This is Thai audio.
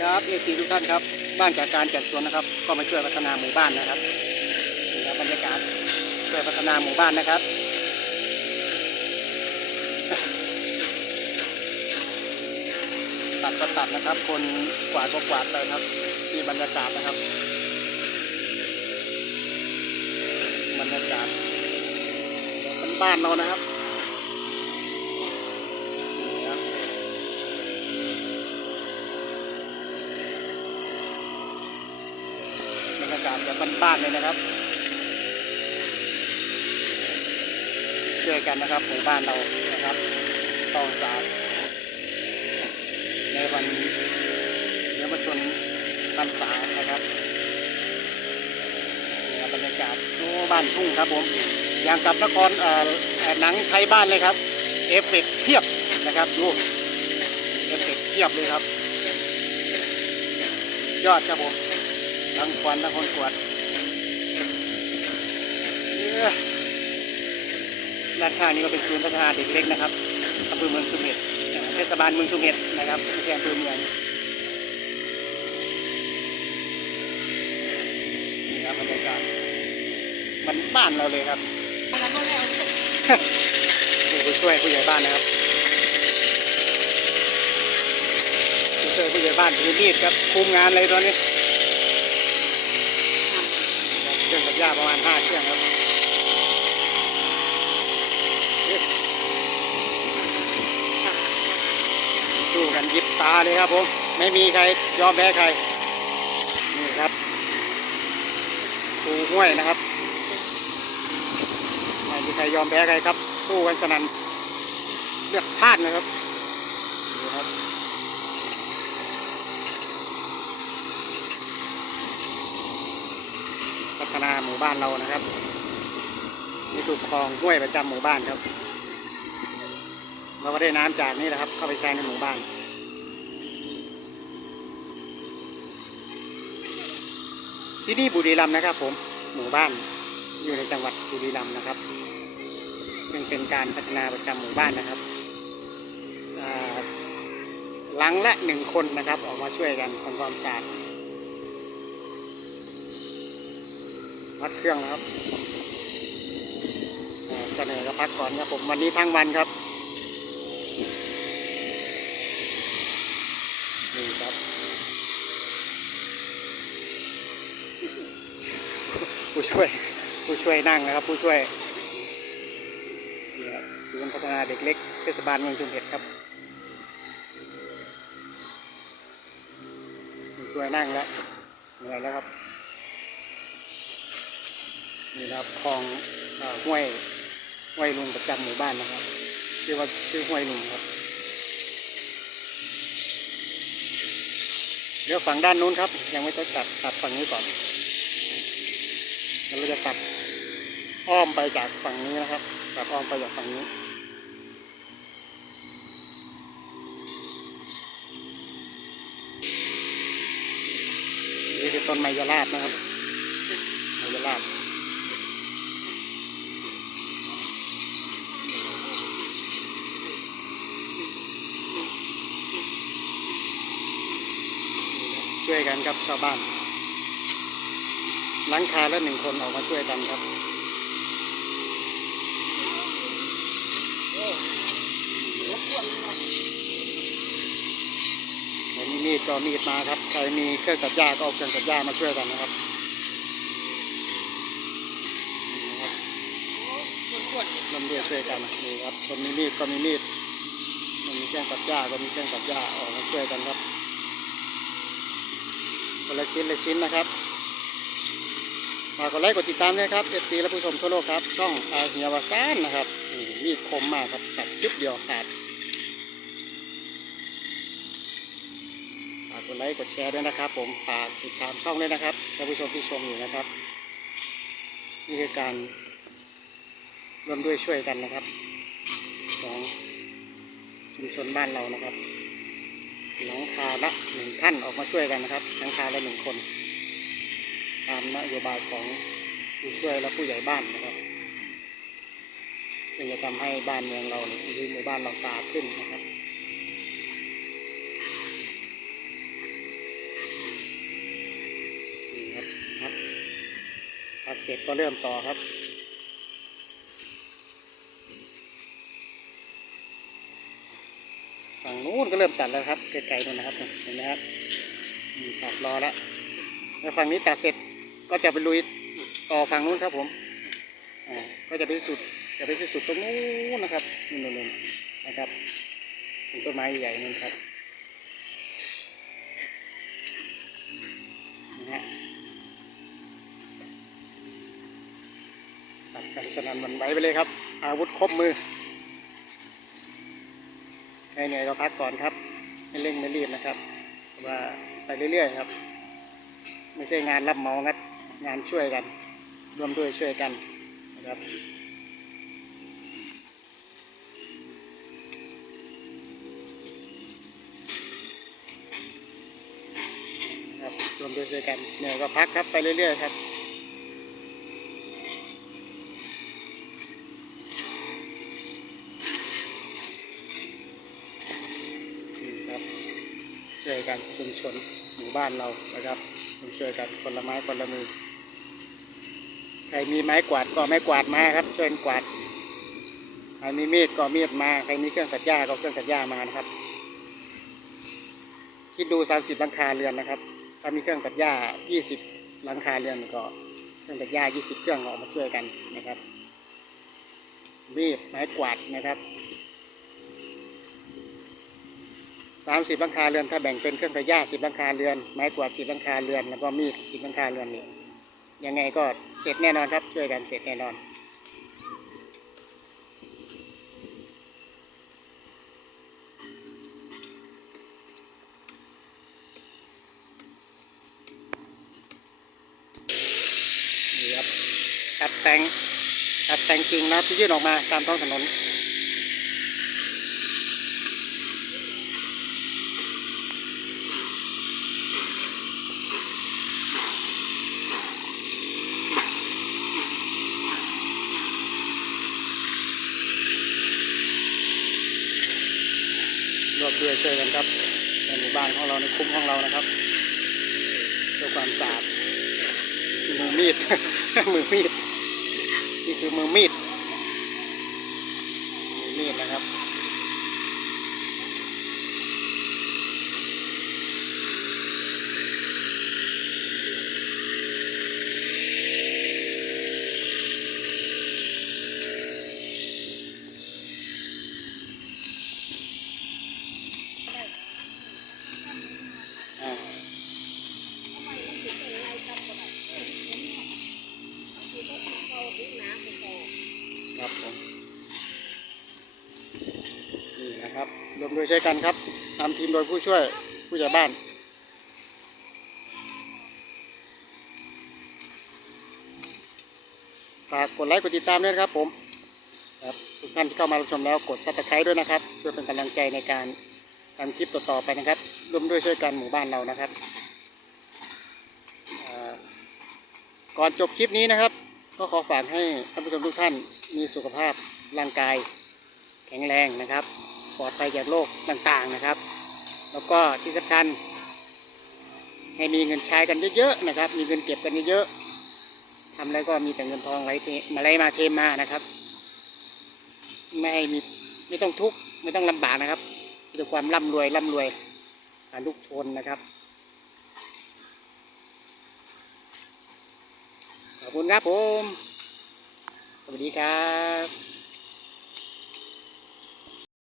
ครับเอซีทุกท่านครับ บ้านจากการจัดสวนนะครับ ก็มาช่วยพัฒนาหมู่บ้านนะครับนี่ครับบรรยากาศช่วยพัฒนาหมู่บ้านนะครับตัดก็ตัดนะครับ คนกวาดก็กวาดไปครับที่บรรยากาศนะครับ บรรยากาศบ้านเรานะครับ บบ้านๆเลยนะครับช่วยกันนะครับหมู่บ้านเรานะครับต้องสะอาดในวันเยาวชนพรรษานะครับนี่ครับบรรยากาศโอ้บ้านทุ่งครับผมอย่างกับนครเอ่อหนังไทยบ้านเลยครับ เอฟเฟกเพียบนะครับดูเอฟเฟกเพียบเลยครับ ยอดครับผมทั้งควันทั้งคนกวด อด้านข้างนี้ก็เป็นศูนย์พัฒนาเด็กเล็กนะครับอำเภอเมืองสุเมธเทศบาลเมืองสุเมธนะครับไม่ใช่อำเภอเมืองนี่ครับบรรยากาศมันบ้านเราเลยครับนี่ผู้ช่วยผู้ใหญ่บ้านนะครับผู้ช่วยผู้ใหญ่บ้านถือมีดครับคุมงานเลยตอนนี้เครื่องตัดหญ้าประมาณห้าเครื่องครับ สู้กันยิบตาเลยครับผม ไม่มีใครยอมแพ้ใคร นี่ครับปูห้วยนะครับ ไม่มีใครยอมแพ้ใครครับ สู้กันสนั่นเลือกพลาดนะครับนี่ครับพัฒนาหมู่บ้านเรานะครับ นี่คือคลองห้วยประจำหมู่บ้านครับ เราก็ได้น้ำจากนี่แหละครับ เข้าไปใช้ในหมู่บ้านที่นี่บุรีรัมย์นะครับ ผมหมู่บ้านอยู่ในจังหวัดบุรีรัมย์นะครับซึ่งเป็นการพัฒนาประจำหมู่บ้านนะครับหลังละหนึ่งคนนะครับ ออกมาช่วยกันทำความสะอาดพักเครื่องนะครับเสนอก็พักก่อนครับผมวันนี้ทั้งวันครับ ช่วยนั่งนะครับ ผู้ช่วยศูนย์พัฒนาเด็กเล็กเทศบาลเมืองชุมเพชรครับผู้ช่วยนั่งแล้วเหนื่อยแล้วครับนี่นะครับคลองห้วยห้วยลุงประจำหมู่บ้านนะครับ ชื่อว่าชื่อห้วยลุงครับเดี๋ยวฝั่งด้านนู้นครับ ยังไม่ได้ตัดตัดฝั่งนี้ก่อนเราจะตัด อ้อมไปจากฝั่งนี้นะครับตัดอ้อมไปจากฝั่งนี้นี่คือต้นไมยราบนะครับไมยราบช่วยกันครับชาวบ้านหลังคาแล้วหนึ่งคนออกมาช่วยกันครับ ใครมีมีด ก็มีดมาครับใครมีเครื่องตัดหญ้าก็เอาเครื่องตัดหญ้ามาช่วยกันนะครับนี่นะครับร่วช่วยกันนี่ครับคนมีมีดก็มีมีดคนมีเครื่องตัดหญ้าก็มีเครื่องตัดหญ้าออกมาช่วยกันครับคนละชิ้นละชิ้นนะครับฝากกดไลค์กดติดตามด้วยครับเอฟซีและผู้ชมทั่วโลกครับ ช่องอาเฮียวาซานนะครับนี่มีดคมมากครับตัดจุดเดียวขาดฝาก กดไลค์กดแชร์ด้วยนะครับ ผมฝากติดตามช่องด้วยนะครับท่านผู้ชมที่ชมอยู่นะครับนี่คือการร่วมด้วยช่วยกันนะครับของชุมชนบ้านเรานะครับหลังคาละหนึ่งท่านออกมาช่วยกันนะครับหลังคาละหนึ่งคน ตามนโยบายของผู้ช่วยและผู้ใหญ่บ้านนะครับซึ่งจะทำให้บ้านเมืองเราหรือหมู่บ้านเราสะอาดขึ้นนะครับ สร็จก็เริ่มต่อครับ ฝั่งนู้นก็เริ่มตัดแล้วครับไกลๆนู่นนะครับเห็นไหมครับตัดรอแล้วแล้วฝั่งนี้ตัดเสร็จก็จะไปลุยต่อฝั่งนู้นครับผมอ่าก็จะไปสุดจะไปสุดตรงนู้นนะครับนู่นๆนะครับต้นไม้ใหญ่นู่นครับ กันสนั่นหวันไหวไปเลยครับ อาวุธครบมือเหนื่อยๆก็พักก่อนครับ ไม่เร่งไม่รีบนะครับ ว่าไปเรื่อยๆครับ ไม่ใช่งานรับเหมางัดงานช่วยกัน ร่วมด้วยช่วยกันนะครับครับร่วมด้วยช่วยกันเหนื่อยก็พักครับไปเรื่อยๆครับ นี่ครับ ช่วยกันชุมชนหมู่บ้านเรานะครับต้องช่วยกันคนละไม้คนละมือ ใครมีไม้กวาดก็ไม้กวาดมาครับช่วยกวาดใครมีมีดก็มีดมาใครมีเครื่องตัดหญ้าก็เครื่องตัดหญ้ามานะครับ คิดดู30หลังคาเรือนนะครับ ถ้ามีเครื่องตัดหญ้า20หลังคาเรือนก็เครื่องตัดหญ้า20เครื่องออกมาช่วยกันนะครับมีดไม้กวาดนะครับ สามสิบหลังคาเรือนถ้าแบ่งเป็นเครื่องตัดหญ้าสิบหลังคาเรือน ไม้กวาดสิบหลังคาเรือน แล้วก็มีดสิบหลังคาเรือนนี่ยังไงก็เสร็จแน่นอนครับช่วยกันเสร็จแน่นอนนี่ครับตัดแต่งตัดแต่งกิ่งนะที่ยื่นออกมาตามท้องถนน ด้วยช่วยกันครับในหมู่บ้านของเราในคุ้มของเรานะครับด้วยความสะอาดมือมีด มือมีด นี่คือมือมีด มือมีดนะครับ นะครับรวมด้วยช่วยกันครับนำทีมโดยผู้ช่วยผู้ใหญ่บ้านฝากกดไลค์กดติดตามด้วยนะครับผมครับทุกท่านที่เข้ามาชมแล้วกดซับสไครต์ด้วยนะครับ เพื่อเป็นกำลังใจในการทำคลิปต่อๆไปนะครับร่วมด้วยช่วยกันหมู่บ้านเรานะครับก่อนจบคลิปนี้นะครับ ก็ขอฝากให้ท่านผู้ชมทุกท่านมีสุขภาพร่างกาย แข็งแรงนะครับ ปลอดภัยจากโรคต่างๆนะครับ แล้วก็ที่สำคัญให้มีเงินใช้กันเยอะๆนะครับ มีเงินเก็บกันเยอะๆทำแล้วก็มีแต่เงินทองไหลเทมาไหลมาเทมานะครับ ไม่ให้มีไม่ต้องทุกข์ไม่ต้องลำบากนะครับมีแต่ความร่ำรวยร่ำรวยกาลุกชนนะครับขอบคุณครับผม สวัสดีครับ